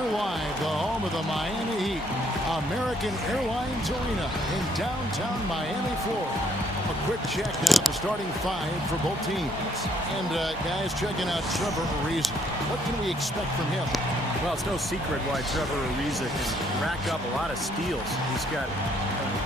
We're live, the home of the Miami Heat, American Airlines Arena in downtown Miami, Florida. A quick check now at the starting five for both teams. And guys, checking out Trevor Ariza. What can we expect from him? Well, it's no secret why Trevor Ariza can rack up a lot of steals. He's got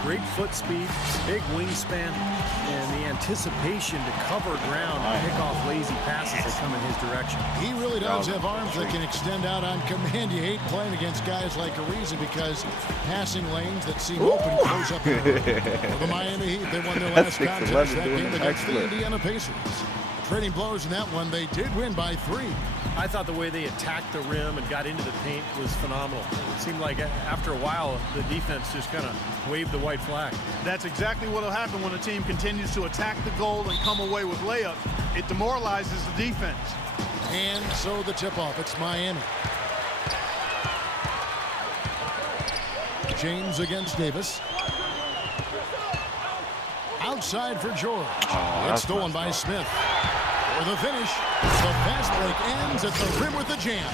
great foot speed, big wingspan, and the anticipation to cover ground and pick off lazy passes that come in his direction. He really does have arms that can extend out on command. You hate playing against guys like Ariza because passing lanes that seem open close up. For the Miami Heat, they won their last contest that game against the Indiana Pacers. Trading blows in that one, they did win by 3. I thought the way they attacked the rim and got into the paint was phenomenal. It seemed like after a while, the defense just kind of waved the white flag. That's exactly what will happen when a team continues to attack the goal and come away with layups. It demoralizes the defense. And so the tip-off, it's Miami. James against Davis. Outside for George. It's stolen by Smith. For the finish, the fast break ends at the rim with the jam.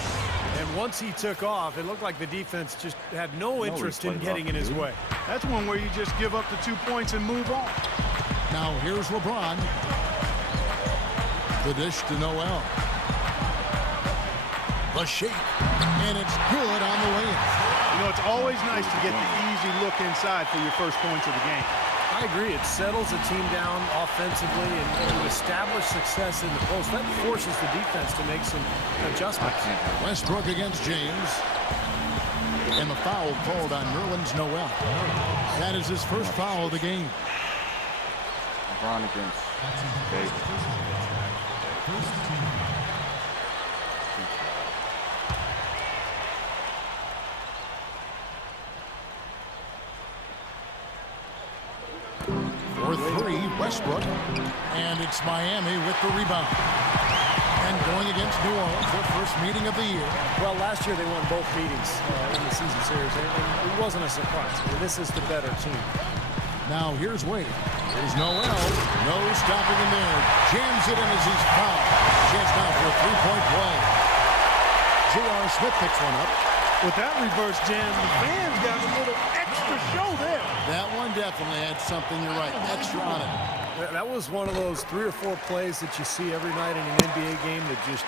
And once he took off, it looked like the defense just had no interest in getting in his way. That's one where you just give up the 2 points and move on. Now here's LeBron. The dish to Noel. The shake. And it's good on the way in. You know, it's always nice to get the easy look inside for your first points of the game. I agree. It settles the team down offensively and to establish success in the post. That forces the defense to make some adjustments. Westbrook against James. And the foul called on Nerlens Noel. That is his first foul of the game. LeBron against Davis. For 3, Westbrook. And it's Miami with the rebound. And going against New Orleans, their first meeting of the year. Well, last year they won both meetings in the season series, and it wasn't a surprise. This is the better team. Now here's Wade. Here's Noel. No stopping him there. Jams it in as he's fouled. Chance now for a three-point play. J.R. Smith picks one up. With that reverse jam, the fans got a little extra show there. That one definitely had something, you're right, extra on it. That was one of those 3 or 4 plays that you see every night in an NBA game that just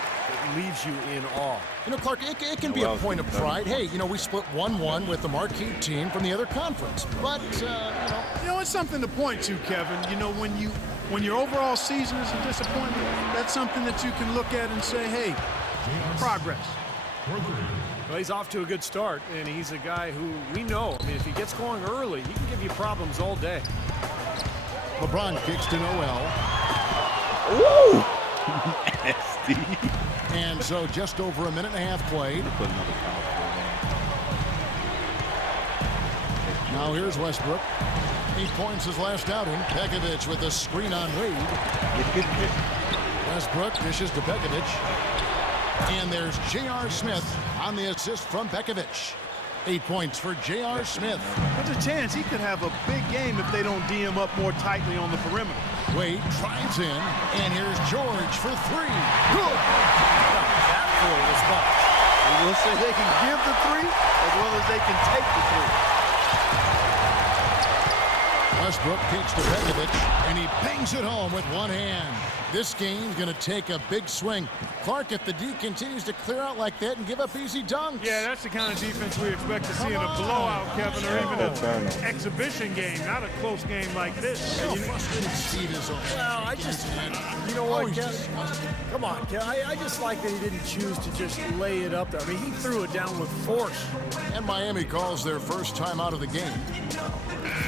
leaves you in awe. You know, Clark, it can be a point of pride. Hey, you know, we split 1-1 with the marquee team from the other conference. But, You know, it's something to point to, Kevin. You know, when your overall season is a disappointment, that's something that you can look at and say, hey, progress. Well, he's off to a good start, and he's a guy who we know. I mean, if he gets going early, he can give you problems all day. LeBron kicks to Noel. Ooh! Nasty. And so just over a minute and a half played. Put another foul. Now here's Westbrook. 8 points his last outing. Pekovic with a screen on Wade. Westbrook dishes to Pekovic. And there's J.R. Smith on the assist from Pekovic. 8 points for J.R. Smith. There's a chance he could have a big game if they don't D him up more tightly on the perimeter. Wade drives in, and here's George for 3. Good. That four was bucked. We'll say they can give the 3 as well as they can take the 3. Westbrook kicks to Pekovic, and he bangs it home with one hand. This game's going to take a big swing. Clark, if the D continues to clear out like that and give up easy dunks. Yeah, that's the kind of defense we expect to see in a blowout, Kevin, or even an exhibition game, not a close game like this. How frustrated Steve is over. Well, I just, you know what, Kev? Come on, Kev. I just like that he didn't choose to just lay it up there. I mean, he threw it down with force. And Miami calls their first time out of the game.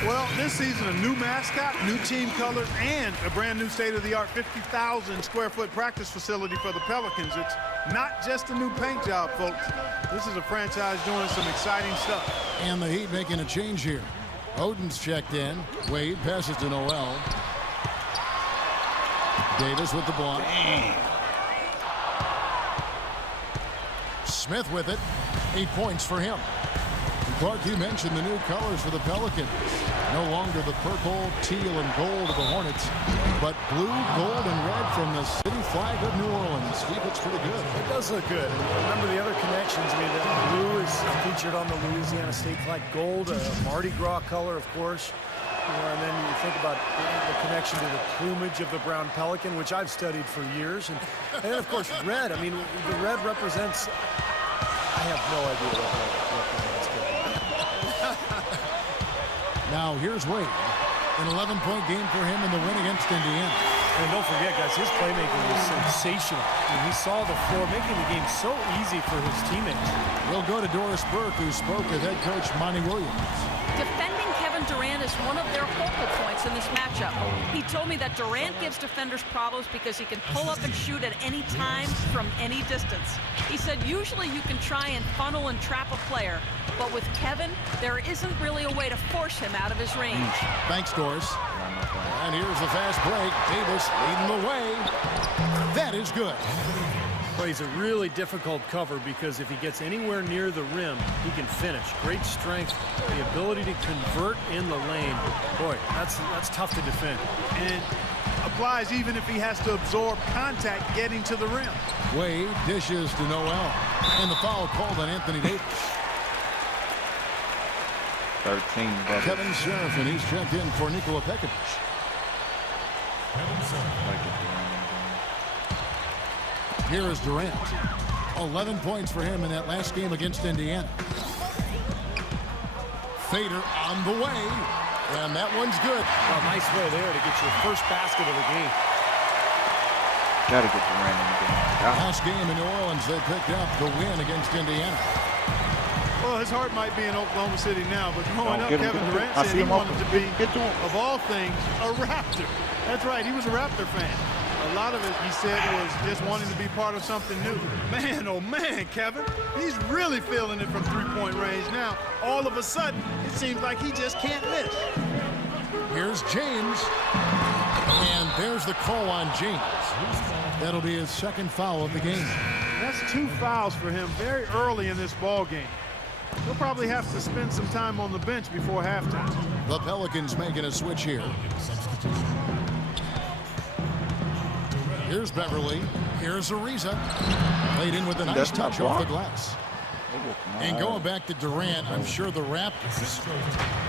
Well, this season, a new mascot, new team colors, and a brand new state-of-the-art 50,000 square foot practice facility for the Pelicans. It's not just a new paint job, folks. This is a franchise doing some exciting stuff. And the Heat making a change here. Oden's checked in. Wade passes to Noel. Davis with the block. Smith with it. 8 points for him. He Clark, you mentioned the new colors for the Pelicans. No longer the purple, teal, and gold of the Hornets, but blue, gold, and red from the city flag of New Orleans. Steve, looks pretty good. It does look good. And remember the other connections. I mean, the blue is featured on the Louisiana State flag. Gold, a Mardi Gras color, of course. And then you think about the connection to the plumage of the brown pelican, which I've studied for years. And then, of course, red. I mean, the red represents... I have no idea what that's going to be. Now, here's Wade. An 11-point game for him in the win against Indiana. And don't forget, guys, his playmaking was sensational. I mean, he saw the floor, making the game so easy for his teammates. We'll go to Doris Burke, who spoke with head coach Monty Williams. Defending Kevin Durant is one of their focal points in this matchup. He told me that Durant gives defenders problems because he can pull up and shoot at any time from any distance. He said usually you can try and funnel and trap a player, but with Kevin, there isn't really a way to force him out of his range. Thanks, Doris. And here's the fast break. Davis leading the way. That is good. Plays a really difficult cover because if he gets anywhere near the rim, he can finish. Great strength, the ability to convert in the lane. Boy, that's tough to defend. And applies even if he has to absorb contact getting to the rim. Wade dishes to Noel. And the foul called on Anthony Davis. 13, brother. Kevin Sheriff, and he's checked in for Nikola Pekovic. Here is Durant. 11 points for him in that last game against Indiana. Fader on the way. And that one's good. Well, nice way there to get your first basket of the game. Gotta get Durant in the game. Last game in New Orleans, they picked up the win against Indiana. Well, his heart might be in Oklahoma City now, but growing up, Get him, Kevin get him. Durant I said see he him wanted open. to be, Get to him. of all things, a Raptor. That's right, he was a Raptor fan. A lot of it, he said, was just wanting to be part of something new. Man, oh man, Kevin, he's really feeling it from three-point range now. All of a sudden, it seems like he just can't miss. Here's James. And there's the call on James. That'll be his second foul of the game. That's 2 fouls for him very early in this ball game. He'll probably have to spend some time on the bench before halftime. The Pelicans making a switch here. Here's Beverly. Here's Ariza. Laid in with a nice That's not touch off the blocked. glass. And going back to Durant, I'm sure the Raptors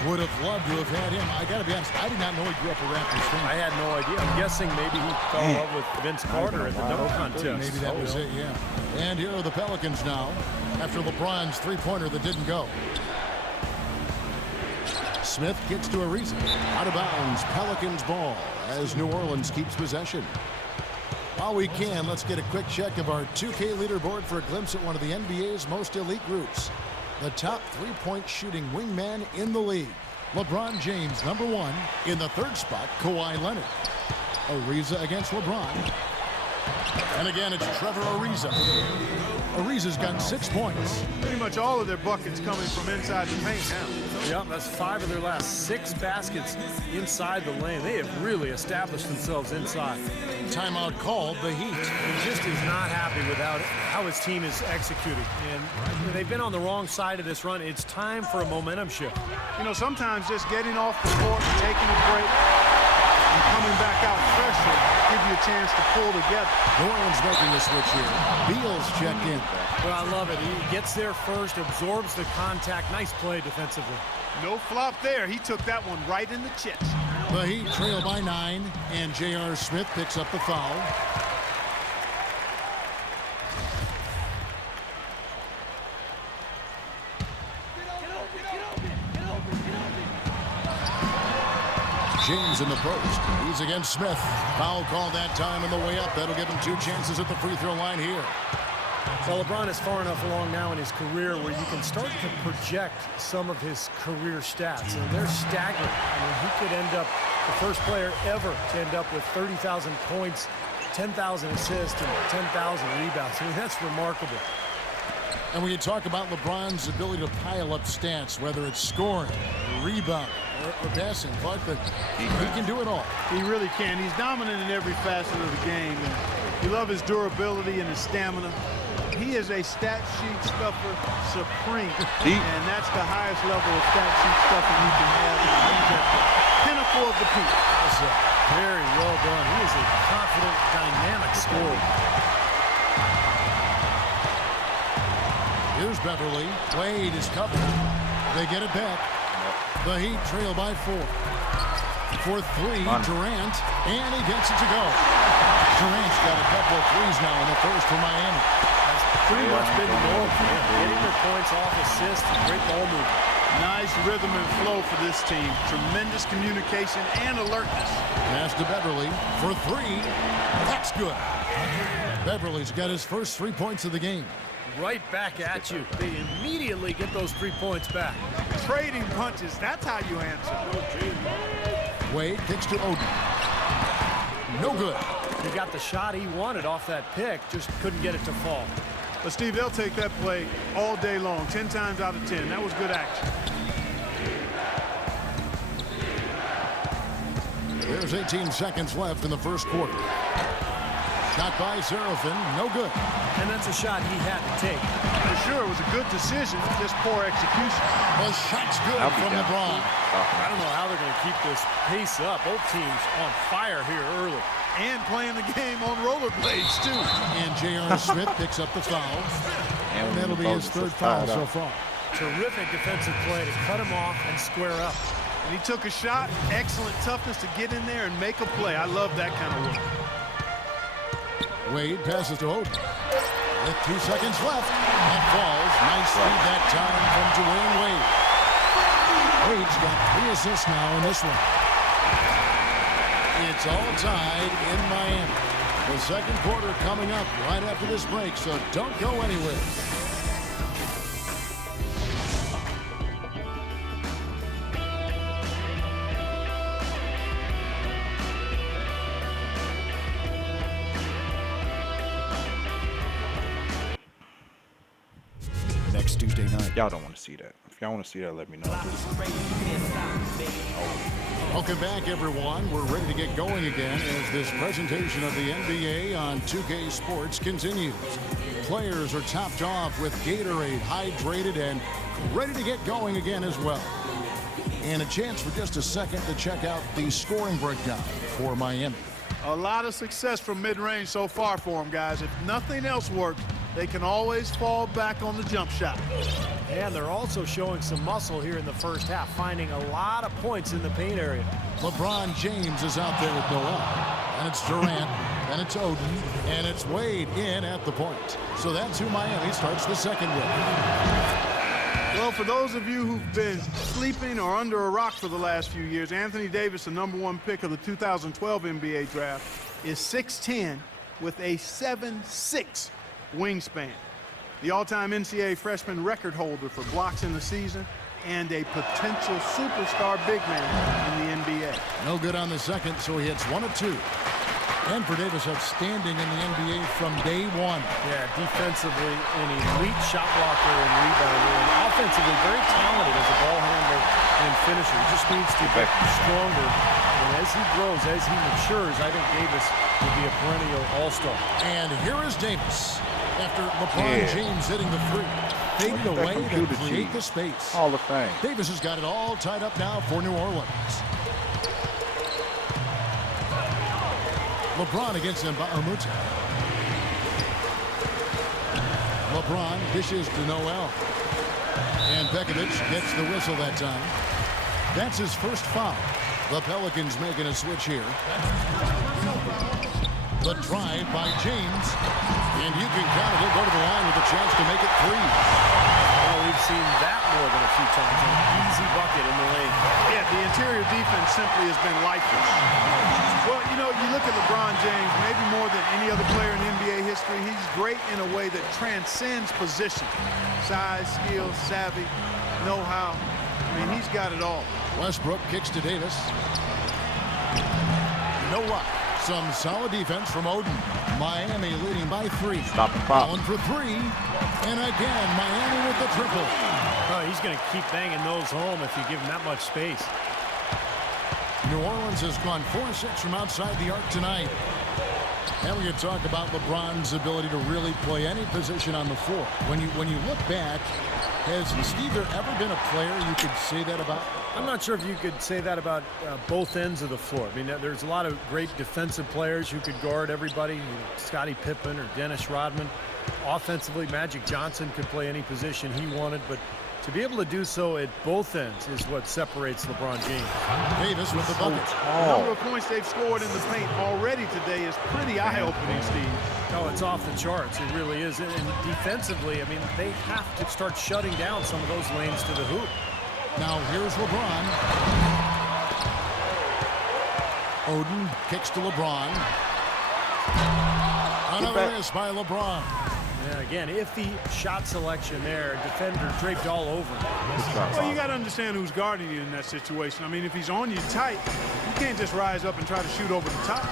would have loved to have had him. I got to be honest, I did not know he grew up a Raptors fan. I had no idea. I'm guessing maybe he fell in love with Vince Carter at the dunk contest. Maybe that was it, yeah. And here are the Pelicans now, after LeBron's three-pointer that didn't go. Smith gets to Ariza. Out of bounds, Pelicans ball as New Orleans keeps possession. While we can, let's get a quick check of our 2K leaderboard for a glimpse at one of the NBA's most elite groups. The top three-point shooting wingman in the league. LeBron James, number 1. In the third spot, Kawhi Leonard. Ariza against LeBron. And again, it's Trevor Ariza. Ariza's got 6 points. Pretty much all of their buckets coming from inside the paint now. Yep, that's 5 of their last 6 baskets inside the lane. They have really established themselves inside. Timeout called, the Heat. He just is not happy with how his team is executing. And they've been on the wrong side of this run. It's time for a momentum shift. You know, sometimes just getting off the court, taking a break, and coming back out fresher give you a chance to pull together. New Orleans making the switch here. Beal's checked in. Well, I love it. He gets there first, absorbs the contact. Nice play defensively. No flop there. He took that one right in the chest. The Heat trail by 9, and J.R. Smith picks up the foul. James in the post. He's against Smith. Foul called that time on the way up. That'll give him 2 chances at the free throw line here. Well, LeBron is far enough along now in his career where you can start to project some of his career stats. And they're staggering. I mean, he could end up the first player ever to end up with 30,000 points, 10,000 assists, and 10,000 rebounds. I mean, that's remarkable. And when you talk about LeBron's ability to pile up stats, whether it's scoring, rebounding, or passing, Clark, he can do it all. He really can. He's dominant in every facet of the game. And You love his durability and his stamina. He is a stat sheet stuffer supreme. And that's the highest level of stat sheet stuffing you can have. He's at the pinnacle of the peak. Very well done. He is a confident, dynamic scorer. Here's Beverly. Wade is covered. They get it back. The Heat trail by 4. For 3, Durant, and he gets it to go. Durant's got a couple of threes now in the first for Miami. That's pretty much been the goal for him. Getting their points off assists, great ball movement. Nice rhythm and flow for this team. Tremendous communication and alertness. Pass to Beverly for 3. That's good. Beverly's got his first 3 points of the game. Right back at you. They immediately get those 3 points back. Trading punches, that's how you answer. Wade kicks to Oden. No good. He got the shot he wanted off that pick, just couldn't get it to fall. But Steve, they'll take that play all day long, 10 times out of 10. That was good action. There's 18 seconds left in the first quarter. Shot by Serafin, no good. And that's a shot he had to take. For sure, it was a good decision, just poor execution. The shot's good from LeBron. I don't know how they're going to keep this pace up. Both teams on fire here early. And playing the game on rollerblades, too. And J.R. Smith picks up the foul. And that'll be his 3rd foul so far. Terrific defensive play to cut him off and square up. And he took a shot. Excellent toughness to get in there and make a play. I love that kind of work. Wade passes to Oden. With 2 seconds left. That falls. Nice lead that time from Dwayne Wade. Wade's got 3 assists now in this one. It's all tied in Miami. The second quarter coming up right after this break, so don't go anywhere. Next Tuesday night. Y'all don't want to see that. If y'all want to see that, let me know. Welcome back, everyone. We're ready to get going again as this presentation of the NBA on 2K Sports continues. Players are topped off with Gatorade, hydrated, and ready to get going again as well. And a chance for just a second to check out the scoring breakdown for Miami. A lot of success from mid-range so far for them, guys. If nothing else works, they can always fall back on the jump shot. And they're also showing some muscle here in the first half, finding a lot of points in the paint area. LeBron James is out there with Noel. And it's Durant, and it's Oden, and it's Wade in at the point. So that's who Miami starts the second with. Well, for those of you who've been sleeping or under a rock for the last few years, Anthony Davis, the #1 pick of the 2012 NBA draft, is 6'10" with a 7'6" wingspan. The all-time NCAA freshman record holder for blocks in the season and a potential superstar big man in the NBA. No good on the second, so he hits 1 of 2. And for Davis, outstanding in the NBA from day 1. Yeah, defensively, an elite shot blocker and rebounder. And offensively, very talented as a ball handler and finisher. He just needs to get stronger. And as he grows, as he matures, I think Davis will be a perennial all-star. And here is Davis. After LeBron James hitting the 3. Fading away to create the space. Hall of Fame. Davis has got it all tied up now for New Orleans. LeBron against Mbamute. LeBron dishes to Noel. And Pekovic gets the whistle that time. That's his first foul. The Pelicans making a switch here. The drive by James. And you can count it. He'll go to the line with a chance to make it 3. Well, we've seen that more than a few times. An easy bucket in the lane. Yeah, the interior defense simply has been lifeless. Well, you know, you look at LeBron James, maybe more than any other player in NBA history, he's great in a way that transcends position. Size, skill, savvy, know-how. I mean, he's got it all. Westbrook kicks to Davis. No luck. Some solid defense from Oden. Miami leading by 3. Stop and pop. Allen for 3. And again, Miami with the triple. Oh, he's going to keep banging those home if you give him that much space. New Orleans has gone 4-6 from outside the arc tonight. And we could talk about LeBron's ability to really play any position on the floor. When you look back, has Steve there ever been a player you could say that about? I'm not sure if you could say that about both ends of the floor. I mean, there's a lot of great defensive players who could guard everybody. Scottie Pippen or Dennis Rodman. Offensively, Magic Johnson could play any position he wanted, but to be able to do so at both ends is what separates LeBron James. Davis with the bucket. The number of points they've scored in the paint already today is pretty eye-opening, Steve. Oh, it's off the charts. It really is. And defensively, I mean, they have to start shutting down some of those lanes to the hoop. Now here's LeBron. Oden kicks to LeBron. Another miss by LeBron. Yeah, again, iffy shot selection there. Defender draped all over him. Well, you got to understand who's guarding you in that situation. I mean, if he's on you tight, you can't just rise up and try to shoot over the top.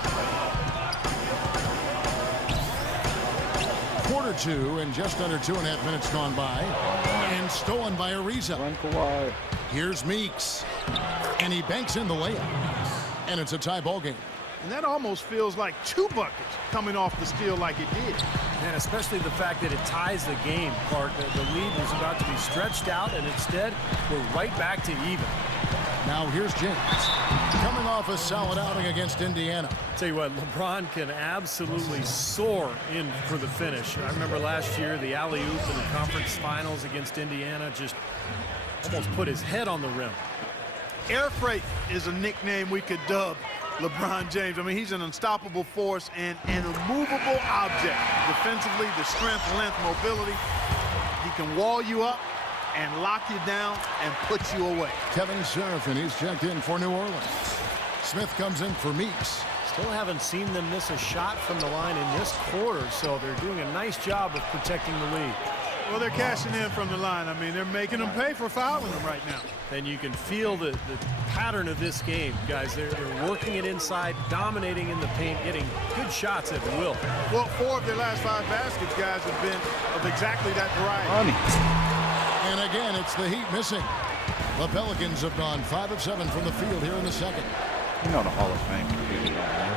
Quarter two and just under 2.5 minutes gone by. And stolen by Ariza. Here's Meeks. And he banks in the layup. And it's a tie ball game. And that almost feels like 2 buckets coming off the steal like it did. And especially the fact that it ties the game, Clark. The lead was about to be stretched out, and instead, we're right back to even. Now here's James. Coming off a solid outing against Indiana. Tell you what, LeBron can absolutely soar in for the finish. I remember last year, the alley-oop in the conference finals against Indiana just almost put his head on the rim. Air freight is a nickname we could dub LeBron James. I mean, he's an unstoppable force and an immovable object. Defensively, the strength, length, mobility. He can wall you up and lock you down and put you away. Kevin Serafin, he's checked in for New Orleans. Smith comes in for Meeks. Still haven't seen them miss a shot from the line in this quarter, so they're doing a nice job of protecting the lead. Well, they're cashing in from the line. I mean, they're making them pay for fouling them right now. And you can feel the pattern of this game, guys. They're working it inside, dominating in the paint, getting good shots at will. Well, 4 of their last 5 baskets, guys, have been of exactly that variety. And again, it's the Heat missing. The Pelicans have gone 5 of 7 from the field here in the second. You know the Hall of Fame.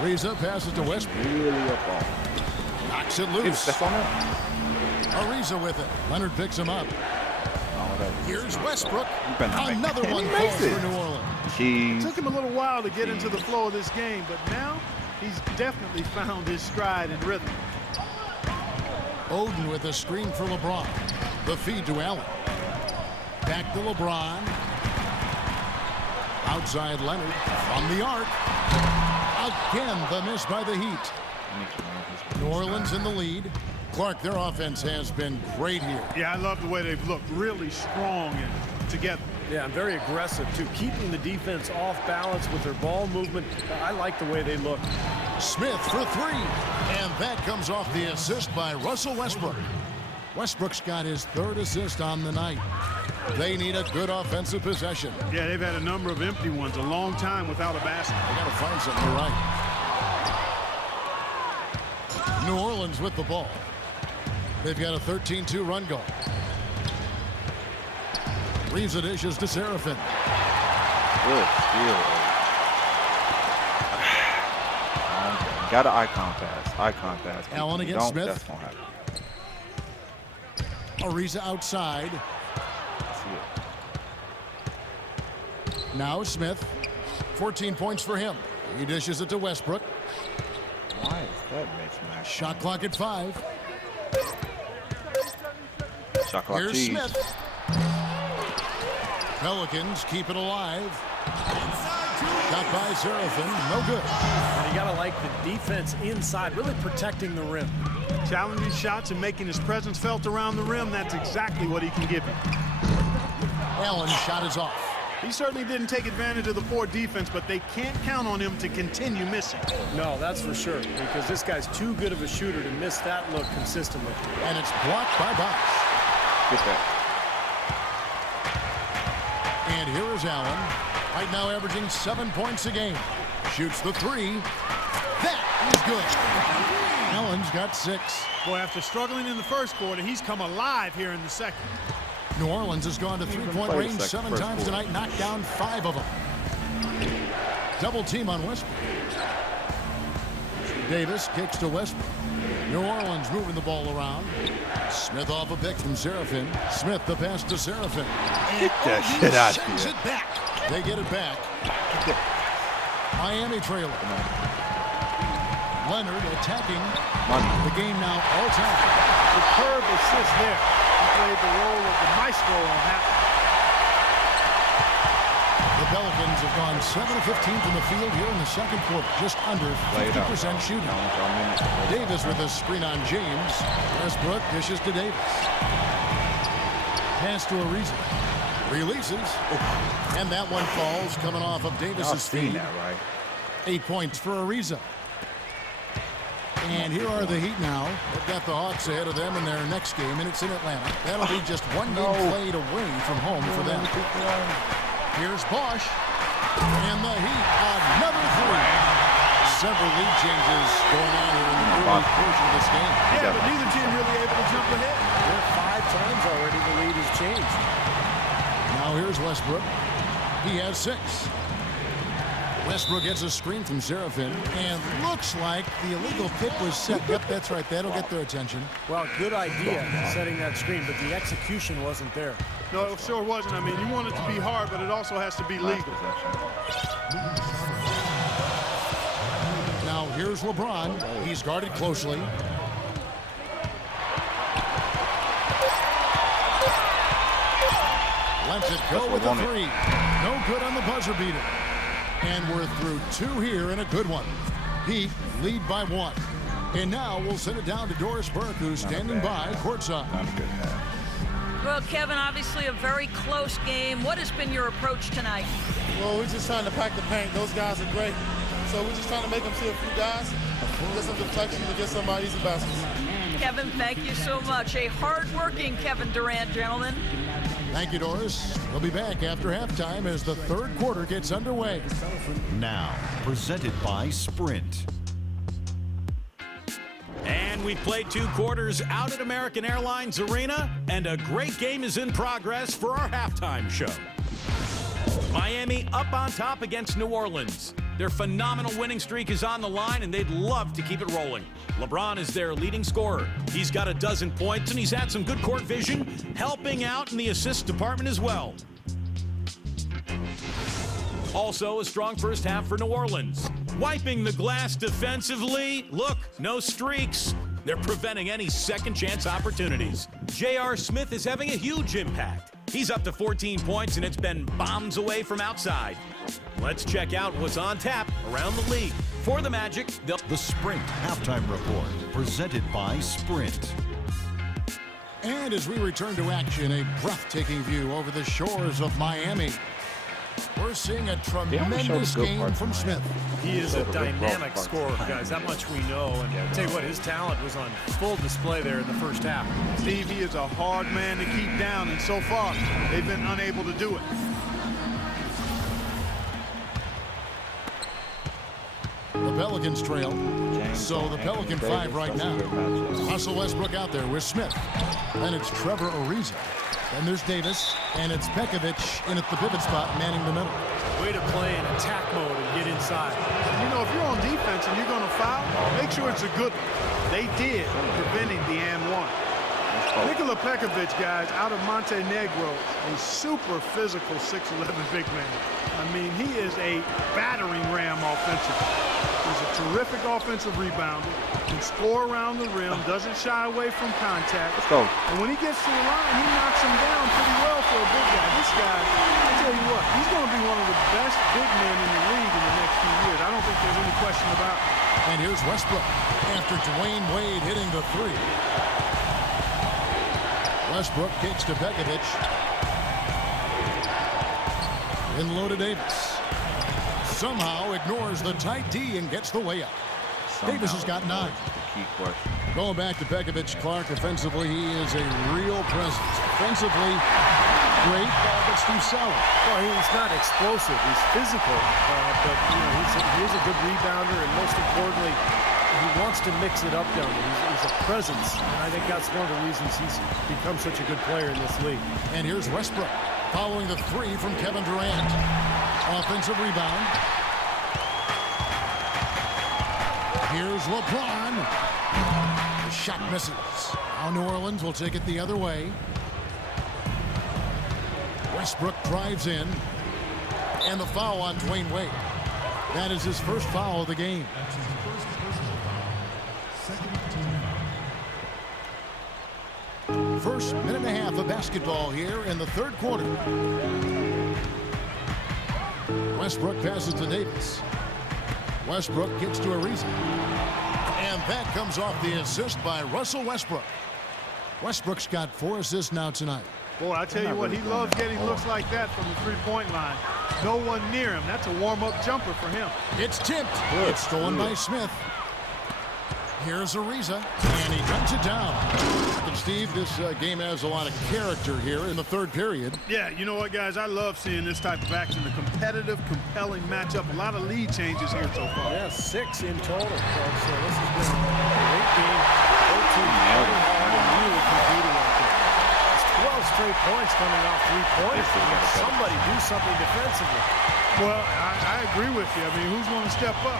Ariza passes to Westbrook. Really up on. Knocks it loose. That's on it. Ariza with it. Leonard picks him up. Here's Westbrook. Another And one he falls makes it. for New Orleans. It took him a little while to get into the flow of this game, but now he's definitely found his stride and rhythm. Oden with a screen for LeBron. The feed to Allen. Back to LeBron. Outside Leonard from the arc. Again, the miss by the Heat. New Orleans in the lead. Clark, their offense has been great here. Yeah, I love the way they've looked. Really strong and together. Yeah, and very aggressive, too. Keeping the defense off balance with their ball movement. I like the way they look. Smith for 3. And that comes off the assist by Russell Westbrook. Westbrook's got his 3rd assist on the night. They need a good offensive possession. Yeah, they've had a number of empty ones, a long time without a basket. They got to find something right. New Orleans with the ball. They've got a 13-2 run goal. Ariza dishes to Serafin. Good steal. Got an icon pass. Icon pass. Allen against Smith. That's gonna happen. Ariza outside. Now Smith. 14 points for him. He dishes it to Westbrook. Why is that mismatch? Shot clock at 5. Shot clock Here's cheese. Smith. Pelicans keep it alive. Shot by Serafin. No good. And you got to like the defense inside, really protecting the rim. Challenging shots and making his presence felt around the rim. That's exactly what he can give you. Allen's shot is off. He certainly didn't take advantage of the poor defense, but they can't count on him to continue missing. No, that's for sure, because this guy's too good of a shooter to miss that look consistently. And it's blocked by Bosh. Get that. And here is Allen. Right now averaging 7 points a game. Shoots the 3. That is good. Allen's got 6. Boy, after struggling in the first quarter, he's come alive here in the second. New Orleans has gone to 3-point range 7 times tonight, knocked down 5 of them. Double team on Westbrook. Davis kicks to Westbrook. New Orleans moving the ball around. Smith off a pick from Serafin. Smith the pass to Serafin. Get that shit out Sends here. it back. They get it back. Miami trailing. Leonard attacking. The game now all time. Superb assist there. He played the role of the maestro on that. The Pelicans have gone 7 of 15 from the field here in the second quarter. Just under 50% shooting. Davis with a screen on James. Westbrook dishes to Davis. Pass to Ariza. Releases. And that one falls coming off of Davis's feet. That, right? 8 points for Ariza. And here are the Heat now. They've got the Hawks ahead of them in their next game, and it's in Atlanta. That'll be just one game played away from home for them. Here's Bosch. And the Heat, another three. Several lead changes going on here in the early portion of this game. Yeah, but neither team really able to jump ahead. Well, 5 times already the lead has changed. Now here's Westbrook. He has 6. Westbrook gets a screen from Serafin, and looks like the illegal pick was set. Yep, that's right. That'll get their attention. Well, good idea setting that screen, but the execution wasn't there. No, it sure wasn't. I mean, you want it to be hard, but it also has to be legal. Now here's LeBron. He's guarded closely. Lets it go with a 3. No good on the buzzer beater. And we're through 2 here and a good one. Heat lead by 1. And now we'll send it down to Doris Burke, who's standing by courtside. Well, Kevin, obviously a very close game. What has been your approach tonight? Well, we're just trying to pack the paint. Those guys are great. So we're just trying to make them see a few guys, get some deflections, and get some easy baskets. Kevin, thank you so much. A hard-working Kevin Durant, gentlemen. Thank you, Doris. We'll be back after halftime as the third quarter gets underway. Now, presented by Sprint. And we've played 2 quarters out at American Airlines Arena, and a great game is in progress for our halftime show. Miami up on top against New Orleans. Their phenomenal winning streak is on the line, and they'd love to keep it rolling. LeBron is their leading scorer. He's got a dozen points, and he's had some good court vision, helping out in the assist department as well. Also, a strong first half for New Orleans. Wiping the glass defensively. Look, no streaks. They're preventing any second chance opportunities. J.R. Smith is having a huge impact. He's up to 14 points, and it's been bombs away from outside. Let's check out what's on tap around the league. For the Magic, The Sprint Halftime Report, presented by Sprint. And as we return to action, a breathtaking view over the shores of Miami. We're seeing a tremendous game from Smith. He is a dynamic scorer, guys. That much we know. And I'll tell you what, his talent was on full display there in the first half. Steve, he is a hard man to keep down, and so far, they've been unable to do it. The Pelicans trail. So the Pelican 5 right now. Russell Westbrook out there with Smith. Then it's Trevor Ariza. Then there's Davis. And it's Pekovic in at the pivot spot, manning the middle. Way to play in attack mode and get inside. You know, if you're on defense and you're going to foul, make sure it's a good one. They did, preventing the and one. Nikola Pekovic, guys, out of Montenegro, a super physical 6'11" big man. I mean, he is a battering ram offensively. He's a terrific offensive rebounder, can score around the rim, doesn't shy away from contact. Let's go. And when he gets to the line, he knocks him down pretty well for a big guy. This guy, I tell you what, he's going to be one of the best big men in the league in the next few years. I don't think there's any question about it. And here's Westbrook after Dwayne Wade hitting the 3. Westbrook kicks to Pekovic. In low to Davis. Somehow ignores the tight D and gets the layup. Davis has got 9. Key question. Going back to Pekovic, Clark, offensively, he is a real presence. Defensively, great, but Steve solid. Well, he's not explosive. He's physical, but you know, he's a good rebounder, and most importantly, he wants to mix it up down there. He's a presence, and I think that's one of the reasons he's become such a good player in this league. And here's Westbrook following the 3 from Kevin Durant. Offensive rebound. Here's LeBron. The shot misses. Now New Orleans will take it the other way. Westbrook drives in. And the foul on Dwayne Wade. That is his first foul of the game. First minute and a half of basketball here in the third quarter. Westbrook passes to Davis. Westbrook gets to Ariza. And that comes off the assist by Russell Westbrook. Westbrook's got 4 assists now tonight. Boy, I tell you what, he loves getting looks like that from the three-point line. No one near him. That's a warm-up jumper for him. It's tipped. It's stolen by Smith. Here's Ariza, and he dunks it down. And Steve, this game has a lot of character here in the third period. Yeah, you know what, guys? I love seeing this type of action. A competitive, compelling matchup. A lot of lead changes here so far. Yeah, 6 in total, folks. So this has been a great game. Both teams fighting hard and really competing out there. It's 12 straight points coming off 3 points. Somebody do something defensively. Well, I agree with you. I mean, who's going to step up?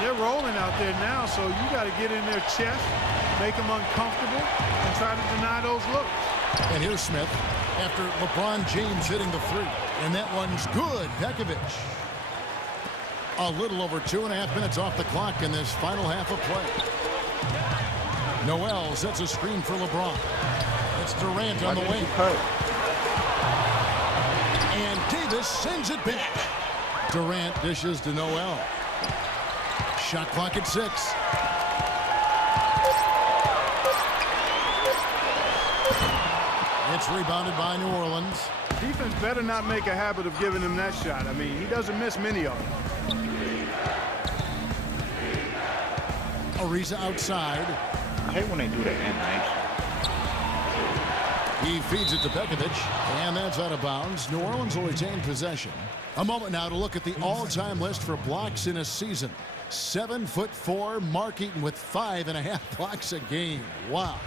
They're rolling out there now, so you got to get in their chest, make them uncomfortable, and try to deny those looks. And here's Smith after LeBron James hitting the 3. And that one's good. Pekovic. A little over 2.5 minutes off the clock in this final half of play. Noel sets a screen for LeBron. It's Durant on the wing. And Davis sends it back. Durant dishes to Noel. Shot clock at 6. It's rebounded by New Orleans. Defense better not make a habit of giving him that shot. I mean, he doesn't miss many of them. Ariza outside. I hate when they do that animation. He feeds it to Pekovic, and that's out of bounds. New Orleans will retain possession. A moment now to look at the all-time list for blocks in a season. 7'4", Mark Eaton with 5.5 blocks a game. Wow.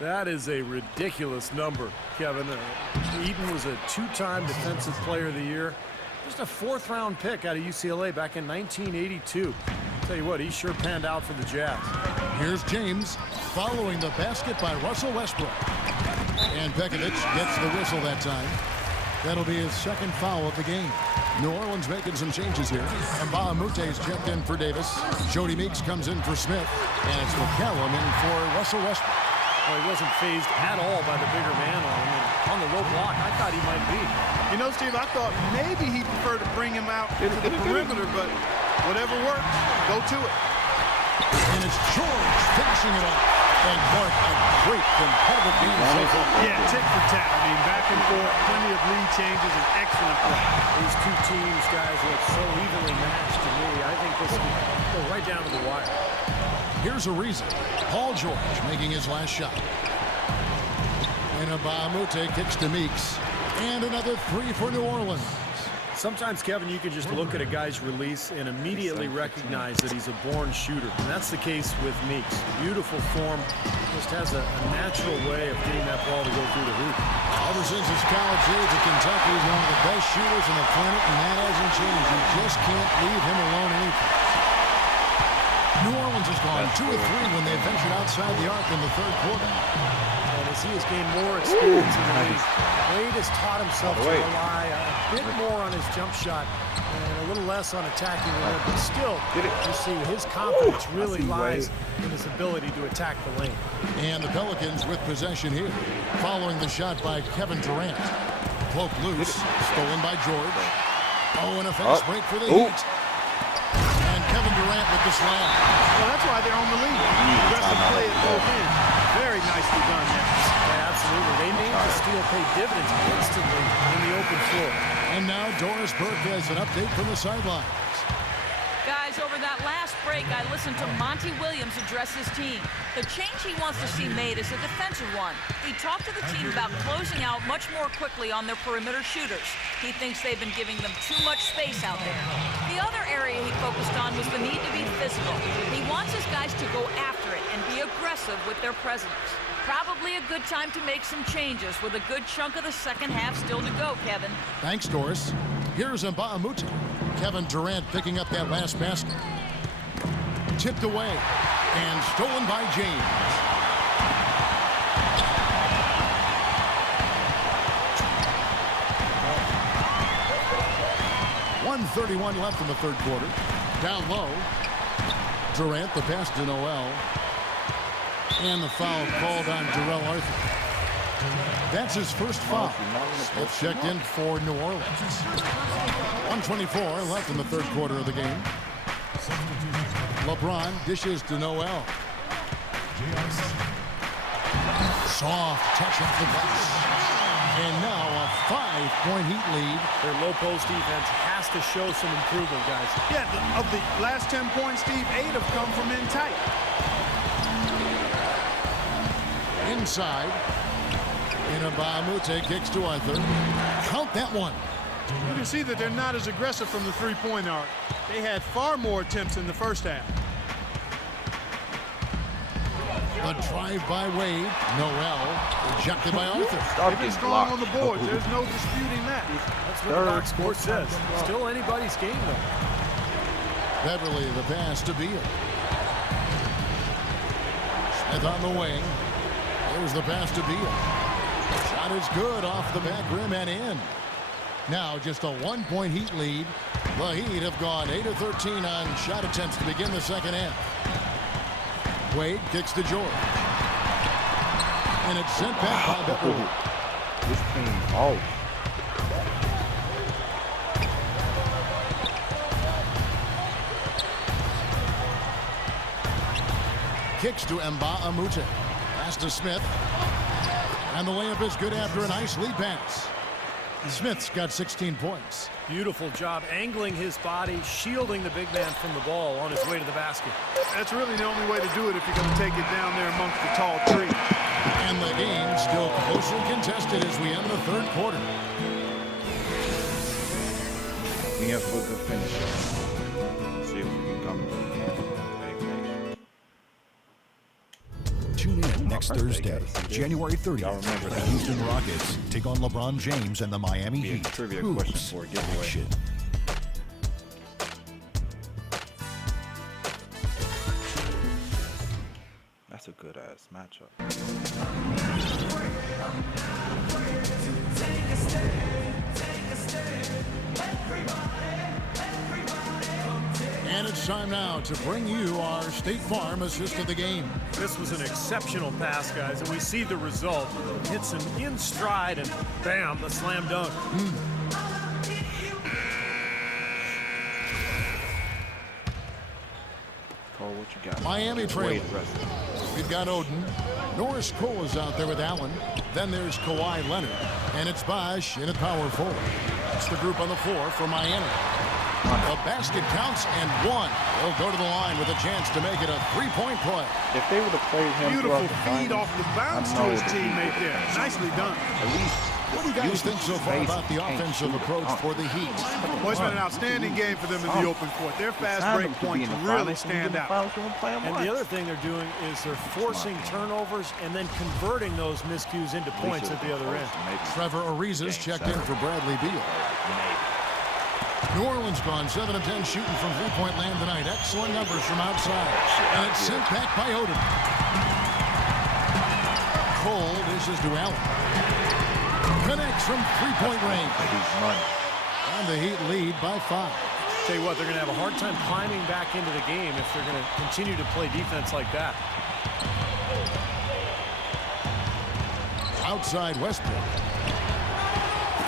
That is a ridiculous number, Kevin. Eaton was a 2-time Defensive Player of the Year. Just a 4th-round pick out of UCLA back in 1982. Tell you what, he sure panned out for the Jazz. Here's James following the basket by Russell Westbrook. And Pekovic gets the whistle that time. That'll be his second foul of the game. New Orleans making some changes here. And Mbah a Moute's checked in for Davis. Jody Meeks comes in for Smith. And it's McCallum in for Russell Westbrook. Well, he wasn't phased at all by the bigger man on him. And on the low block, I thought he might be. You know, Steve, I thought maybe he preferred to bring him out to the perimeter, but whatever works, go to it. And it's George finishing it off. And Mark, a great competitive game. Yeah, tick for tat. I mean, back and forth, plenty of lead changes, and excellent play. These two teams, guys, look so evenly matched to me. I think this will go right down to the wire. Here's Ariza. Paul George making his last shot. And Mbah a Moute kicks to Meeks. And another 3 for New Orleans. Sometimes, Kevin, you can just look at a guy's release and immediately recognize that he's a born shooter. And that's the case with Meeks. Beautiful form. Just has a natural way of getting that ball to go through the hoop. Ever since his college days at Kentucky, he's one of the best shooters on the planet, and that hasn't changed. You just can't leave him alone anything. New Orleans has gone 2 of 3 when they ventured outside the arc in the third quarter. And as he has gained more experience in the league, Wade has taught himself to rely a bit more on his jump shot and a little less on attacking the rim. But still, you see his confidence really lies in his ability to attack the lane. And the Pelicans with possession here, following the shot by Kevin Durant. Poke loose, stolen by George. Oh, and a fast break for the Heat. And Kevin Durant with the slam. Well, that's why they're on the lead. Aggressive play at both ends. Very nicely done there. Yeah, absolutely. They made the steal pay dividends instantly in the open floor. And now Doris Burke has an update from the sidelines. Guys, over that last break, I listened to Monty Williams address his team. The change he wants to see made is a defensive one. He talked to the team about closing out much more quickly on their perimeter shooters. He thinks they've been giving them too much space out there. The other area he focused on was the need to be physical. He wants his guys to go after it and be aggressive with their presence. Probably a good time to make some changes with a good chunk of the second half still to go, Kevin. Thanks, Doris. Here's Mbah a Moute. Kevin Durant picking up that last basket. tipped away and stolen by James. .131 left in the third quarter. Down low. Durant, the pass to Noel. And the foul called on Darrell Arthur. That's his first foul. Smith checked in for New Orleans. 124 left in the third quarter of the game. LeBron dishes to Noel. Soft touch off the glass. And now a 5-point Heat lead. Their low post defense has to show some improvement, guys. Yeah, of the last 10 points, Steve, 8 have come from in tight. Inside. Mbah a Moute kicks to Arthur. Count that one. You can see that they're not as aggressive from the three-point arc. They had far more attempts in the first half. The drive by Wade. Noel rejected by Arthur. They've been strong on the boards. There's no disputing that. That's what the box score says. Still anybody's game, though. Beverly the pass to Beal. Smith on the wing. There's the pass to Beal. Shot is good off the back rim and in. Now just a 1-point Heat lead. The Heat have gone 8 of 13 on shot attempts to begin the second half. Wade kicks to George. And it's sent back by Beverly. This team off. Kicks to Mbah a Moute. Pass to Smith. And the layup is good after a nice lead pass. Smith's got 16 points. Beautiful job angling his body, shielding the big man from the ball on his way to the basket. That's really the only way to do it if you're going to take it down there amongst the tall trees. And the game still closely contested as we end the third quarter. We have a good finish. See if we can come to Tune in next Thursday, January 30th. The Houston Rockets take on LeBron James and the Miami Heat. Trivia Hoops, question for a giveaway. action. That's a good ass matchup. And it's time now to bring you our State Farm assist of the game. This was an exceptional pass, guys, and we see the result. Hits him in stride, and bam, the slam dunk. Cole, what you got? Miami trailing. Wade Russell. We've got Oden. Norris Cole is out there with Allen. Then there's Kawhi Leonard. And it's Bosh in at power forward. That's the group on the floor for Miami. The basket counts and one. He'll go to the line with a chance to make it a three-point play. If they would have played him Beautiful throughout the feed finals, off the bounce I to know his it would be teammate there. Nicely done. At least. What do you guys think so far about the offensive approach for the Heat? Well, it's been an outstanding game for them in the open court. Their fast break points really stand out. And the other thing they're doing is they're forcing turnovers and then converting those miscues into points at the other end. Trevor Ariza's checked in for Bradley Beal. New Orleans gone 7 of 10 shooting from three-point land tonight. Excellent numbers from outside. And it's sent back by Oden. Cole dishes to Allen. Connects from three-point range. And the Heat lead by 5. Tell you what, they're going to have a hard time climbing back into the game if they're going to continue to play defense like that. Outside Westbrook.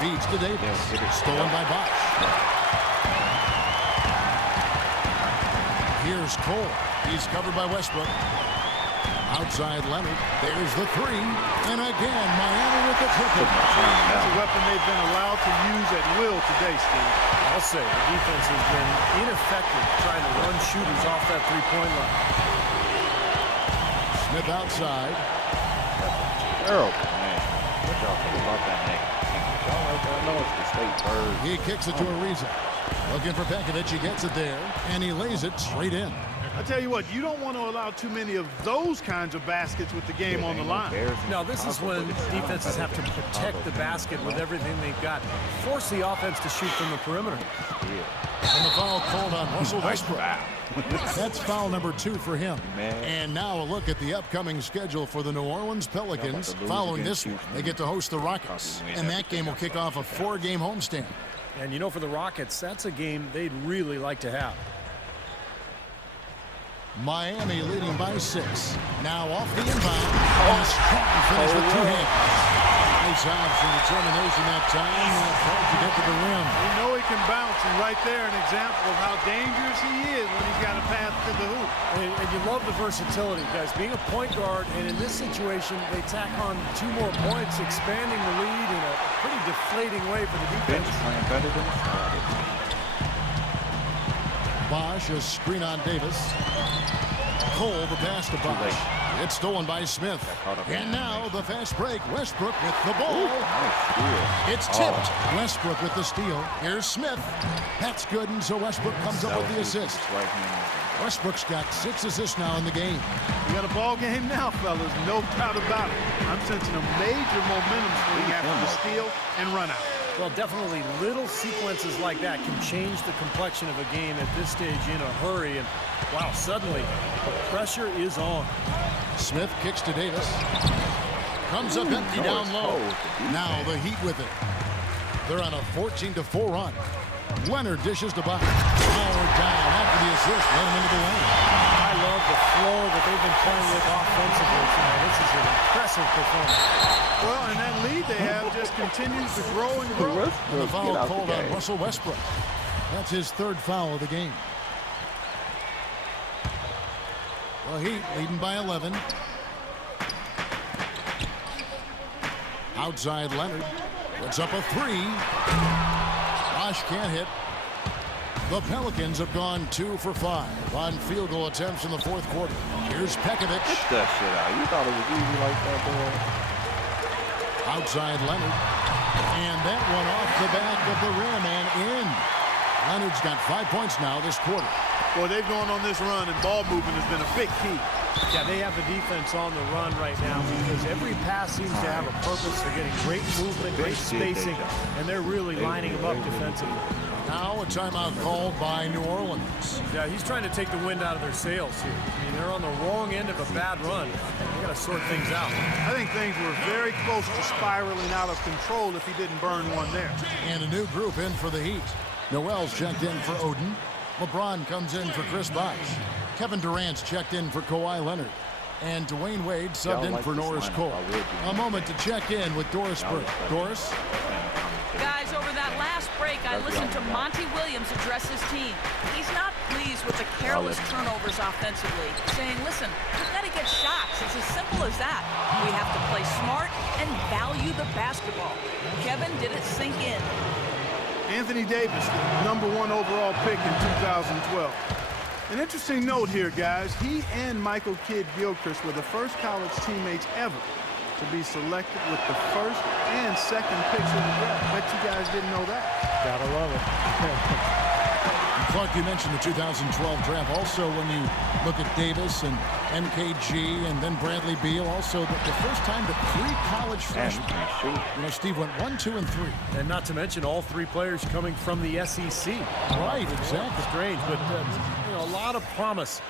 Feeds to Davis. Stolen by Bosh. Here's Cole. He's covered by Westbrook. Outside Leonard. There's the three. And again, Miami with the triple. That's a weapon they've been allowed to use at will today, Steve. I'll say the defense has been ineffective trying to run shooters off that three-point line. Smith outside. Terrible, man. What y'all think about that nigga? Y'all like that? I know it's the state bird. He kicks it to Ariza. Looking for Pekovic. He gets it there. And he lays it straight in. I tell you what, you don't want to allow too many of those kinds of baskets with the game on the line. Now, this is when defenses have to protect the basket with everything they've got. Force the offense to shoot from the perimeter. Yeah. And the foul called on Russell Westbrook. That's foul number 2 for him. And now a look at the upcoming schedule for the New Orleans Pelicans. Following this one, they get to host the Rockets. And that game will kick off a 4-game homestand. And you know, for the Rockets, that's a game they'd really like to have. Miami leading by 6. Now off the inbound. And a strong finish with 2 hands. Nice odds and determination that time to get to the rim. You know he can bounce, and right there an example of how dangerous he is when he's got a path to the hoop. And you love the versatility, guys. Being a point guard, and in this situation, they tack on 2 more points, expanding the lead in a pretty deflating way for the defense. Playing better than Bosh, a screen on Davis. Cole, the pass to Bosh. It's stolen by Smith. And now the fast break. Westbrook with the ball. It's tipped. Westbrook with the steal. Here's Smith. That's good, and so Westbrook comes up with the assist. Westbrook's got 6 assists now in the game. You got a ball game now, fellas. No doubt about it. I'm sensing a major momentum swing after the steal and run out. Well, definitely little sequences like that can change the complexion of a game at this stage in a hurry. And, wow, suddenly the pressure is on. Smith kicks to Davis. Comes up empty down low. Now the Heat with it. They're on a 14-4 run. Leonard dishes to Bosh. Howard down after the assist. Let him into the lane. I love the flow that they've been playing with offensively tonight. This is an impressive performance. Well, and that lead they have just continues to grow and grow. And the foul called on Russell Westbrook. That's his 3rd foul of the game. The Heat leading by 11. Outside Leonard. Puts up a 3. Bosh can't hit. The Pelicans have gone 2 for 5 on field goal attempts in the 4th quarter. Here's Pekovic. Get that shit out. You thought it was easy like that, boy. Outside Leonard. And that one off the back of the rim and in. Leonard's got 5 points now this quarter. Boy, they've gone on this run, and ball movement has been a big key. Yeah, they have the defense on the run right now because every pass seems to have a purpose. They're getting great movement, great spacing, and they're really lining them up defensively. Now a timeout called by New Orleans. Yeah, he's trying to take the wind out of their sails here. I mean, they're on the wrong end of a bad run. They got to sort things out. I think things were very close to spiraling out of control if he didn't burn one there. And a new group in for the Heat. Noel's checked in for Odin. LeBron comes in for Chris Bosh. Kevin Durant's checked in for Kawhi Leonard. And Dwayne Wade subbed in for Norris Cole. A moment to check in with Doris Burke. Doris? Guys, over that last break, I listened to Monty Williams address his team. He's not pleased with the careless turnovers offensively, saying, listen, we've got to get shots. It's as simple as that. We have to play smart and value the basketball. Kevin, did it sink in? Anthony Davis, the #1 overall pick in 2012. An interesting note here, guys. He and Michael Kidd-Gilchrist were the first college teammates ever to be selected with the 1st and 2nd picks of the draft. Bet you guys didn't know that. Gotta love it. Clark, you mentioned the 2012 draft. Also, when you look at Davis and MKG and then Bradley Beal, also the first time that 3 college freshmen. You know, Steve went 1, 2, and 3. And not to mention all 3 players coming from the SEC. Right, exactly. Strange, but you know, a lot of promise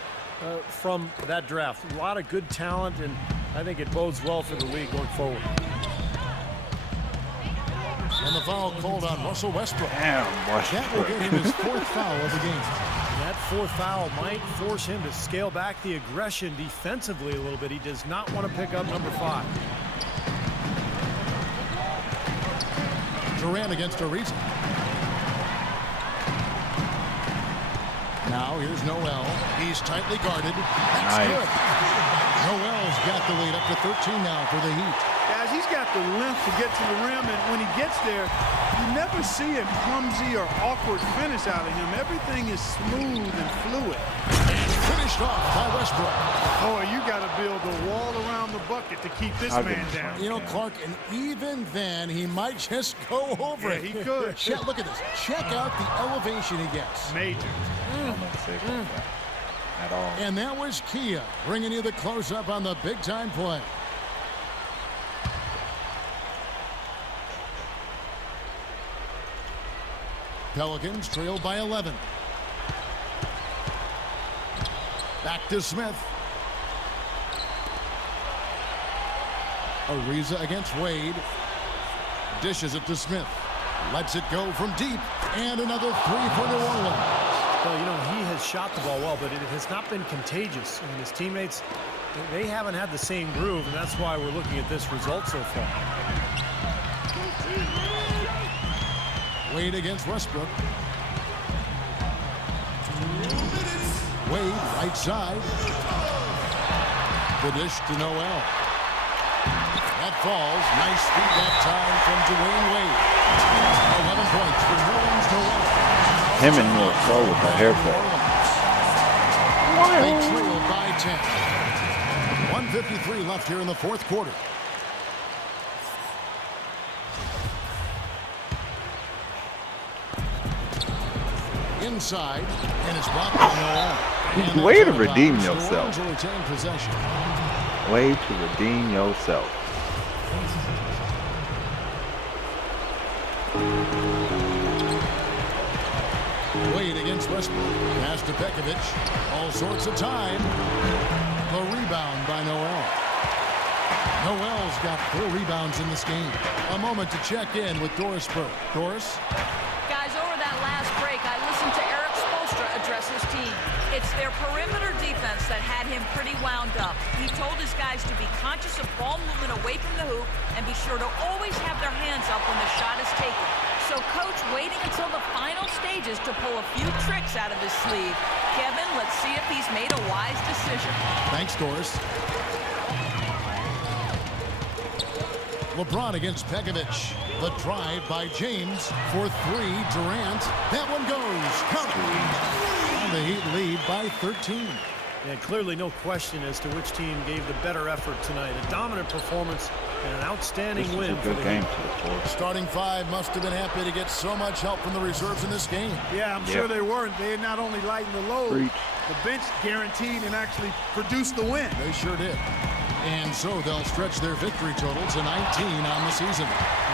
from that draft. A lot of good talent, and I think it bodes well for the league going forward. And the foul called on Russell Westbrook. Damn, That will get him his 4th foul of the game. That 4th foul might force him to scale back the aggression defensively a little bit. He does not want to pick up number 5. Durant against Ariza. Now here's Noel. He's tightly guarded. That's good. Noel's got the lead up to 13 now for the Heat. Guys, he's got the length to get to the rim, and when he gets there, you never see a clumsy or awkward finish out of him. Everything is smooth and fluid. And finished off by Westbrook. Oh, you got to build a wall around the bucket to keep this man down. You know, Clark, and even then, he might just go over it. He could. Look at this. Check out the elevation he gets. Major. At all. And that was Kia bringing you the close-up on the big-time play. Pelicans trail by 11. Back to Smith. Ariza against Wade. Dishes it to Smith. Lets it go from deep. And another three for New Orleans. Well, you know, he has shot the ball well, but it has not been contagious. I mean, his teammates, they haven't had the same groove, and that's why we're looking at this result so far. Wade against Westbrook. Wade, right side. The dish to Noel. That falls. Nice feed that time from Dwayne Wade. 11 points for Nerlens Noel. Him and North Pole with the haircut. They trail by 10. 1:53 left here in the fourth quarter. Inside, and it's blocked by Noel. Way to redeem yourself. New Orleans will retain possession. Way to redeem yourself. Wade against Westbrook. Pass to Pekovic. All sorts of time. The rebound by Noel. Noel's got 4 rebounds in this game. A moment to check in with Doris Burke. Doris? Guys, over that last break, I listened to Eric Spoelstra address his team. It's their perimeter defense that had him pretty wound up. He told his guys to be conscious of ball movement away from the hoop and be sure to always have their hands up when the shot is taken. So Coach waiting until the final stages to pull a few tricks out of his sleeve. Kevin, let's see if he's made a wise decision. Thanks, Doris. LeBron against Pekovic. The drive by James for 3. Durant. That one goes. Count. And the Heat lead by 13. And clearly no question as to which team gave the better effort tonight. A dominant performance and an outstanding This win was a for good the game Heat. to the fourth. Starting 5 must have been happy to get so much help from the reserves in this game. Yeah, I'm sure they weren't. They not only lightened the load, Preach. the bench guaranteed and actually produced the win. They sure did. And so they'll stretch their victory total to 19 on the season.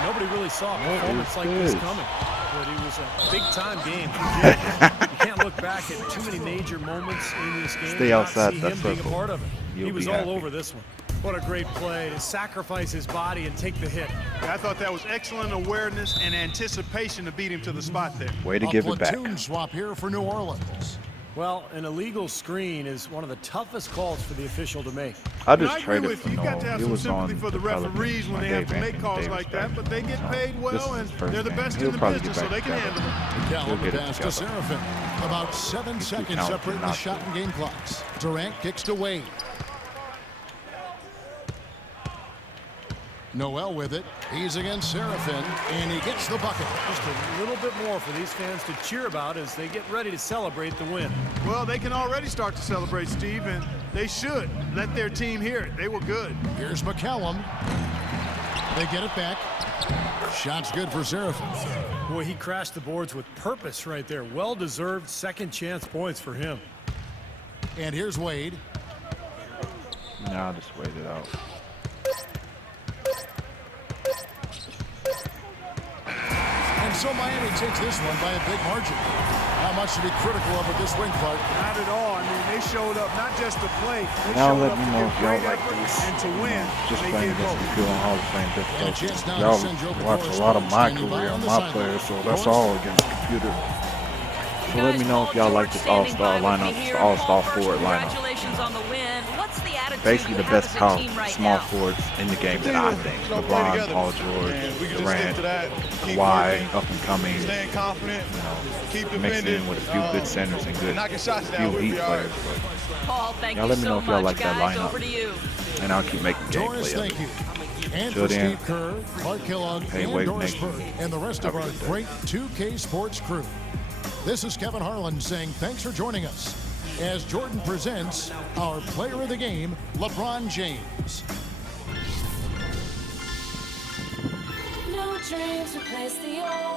Nobody really saw a What performance is like this this? coming. But it was a big-time game for Jim. You can't look back at too many major moments in this game Stay and not outside see that him being a circle. part of it. You'll He was be all happy. over this one. What a great play to sacrifice his body and take the hit. I thought that was excellent awareness and anticipation to beat him to the spot there. Way to A give it back. platoon swap here for New Orleans. Well, an illegal screen is one of the toughest calls for the official to make. I I just agree traded with for you. You got Noel. to have He some was on sympathy for the Pelicans referees when when they have to Dave make Anthony calls Davis like that, back but they get paid This well, is and his first they're the game. best He'll in the probably get business, so back they can together. handle it. McCallum get it pass to together. Seraphin. About 7 seconds counting separating the not shot to. and game clocks. Durant kicks to Wade. Noel with it. He's against Seraphin, and he gets the bucket. Just a little bit more for these fans to cheer about as they get ready to celebrate the win. Well, they can already start to celebrate, Steve, and they should let their team hear it. They were good. Here's McCallum. They get it back. Shot's good for Seraphin. Boy, he crashed the boards with purpose right there. Well-deserved second chance points for him. And here's Wade. Nah, just wait it out. And so Miami takes this one by a big margin. Not much to be critical of with this win, Clark. Not at all. I mean, they showed up not just to play. They Now showed let up me to know give if y'all great like effort these. and to win. Just They playing did against both. the Pure Hall of Fame And a difficulty. chance now to Y'all send you over to watch Doris a lot of Burke, my standing by career on and the my sideline. players, so that's Doris? all against the computer. So let me know if y'all like this Paul all-star George lineup, standing the by with me all-star here. Paul, first, forward lineup. Congratulations on the win. What's the attitude Basically you the have best as a power team right small now? forwards in the game that I think. LeBron, Paul George, Durant, Kawhi, up and coming. Staying confident, keep Mixed defending, in with a few good centers and good knocking shots few down. We'll Heat be all right. players. Paul, thank Y'all you let me so know if y'all much, like that guys. lineup. Over to you. And I'll keep making Doris, gameplay of thank it. you. And Till for then, Steve Kerr, Clark Kellogg, hey, and wait, Doris Nick. Burke, and the rest of Have a our good day. great 2K Sports crew. This is Kevin Harlan saying thanks for joining us as Jordan presents our player of the game, LeBron James. No dreams replace the old.